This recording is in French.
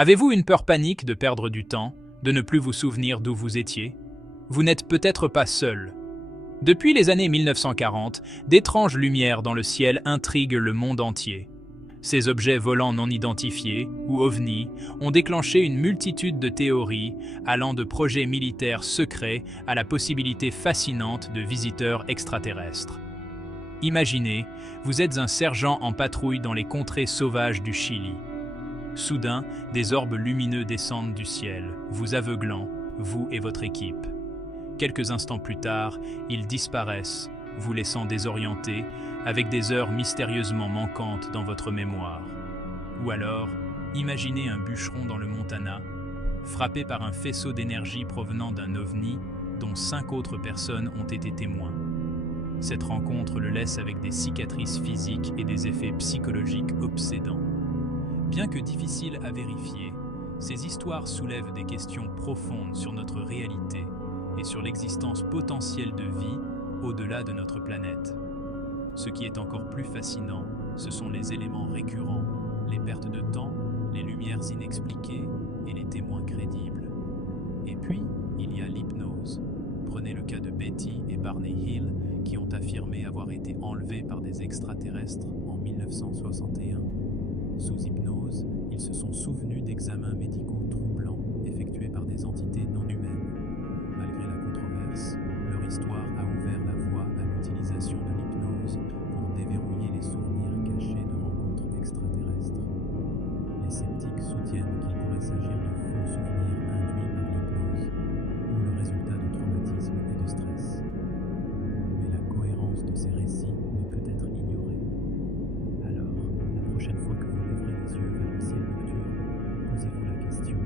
Avez-vous une peur panique de perdre du temps, de ne plus vous souvenir d'où vous étiez? Vous n'êtes peut-être pas seul. Depuis les années 1940, d'étranges lumières dans le ciel intriguent le monde entier. Ces objets volants non identifiés, ou ovnis, ont déclenché une multitude de théories, allant de projets militaires secrets à la possibilité fascinante de visiteurs extraterrestres. Imaginez, vous êtes un sergent en patrouille dans les contrées sauvages du Chili. Soudain, des orbes lumineux descendent du ciel, vous aveuglant, vous et votre équipe. Quelques instants plus tard, ils disparaissent, vous laissant désorienté, avec des heures mystérieusement manquantes dans votre mémoire. Ou alors, imaginez un bûcheron dans le Montana, frappé par un faisceau d'énergie provenant d'un ovni dont 5 autres personnes ont été témoins. Cette rencontre le laisse avec des cicatrices physiques et des effets psychologiques obsédants. Bien que difficiles à vérifier, ces histoires soulèvent des questions profondes sur notre réalité et sur l'existence potentielle de vie au-delà de notre planète. Ce qui est encore plus fascinant, ce sont les éléments récurrents, les pertes de temps, les lumières inexpliquées et les témoins crédibles. Et puis, il y a l'hypnose. Prenez le cas de Betty et Barney Hill, qui ont affirmé avoir été enlevés par des extraterrestres en 1961. Sous hypnose, ils se sont souvenus d'examens médicaux troublants effectués par des entités non humaines. Malgré la controverse, leur histoire a ouvert la voie à l'utilisation de l'hypnose pour déverrouiller les souvenirs cachés de rencontres extraterrestres. Les sceptiques soutiennent qu'il pourrait s'agir de faux souvenirs induits par l'hypnose ou le résultat de traumatisme et de stress. Mais la cohérence de ces récits ne peut être ignorée. Alors, la prochaine fois que vous lèverez les yeux vers le ciel nocturne, posez-vous la question: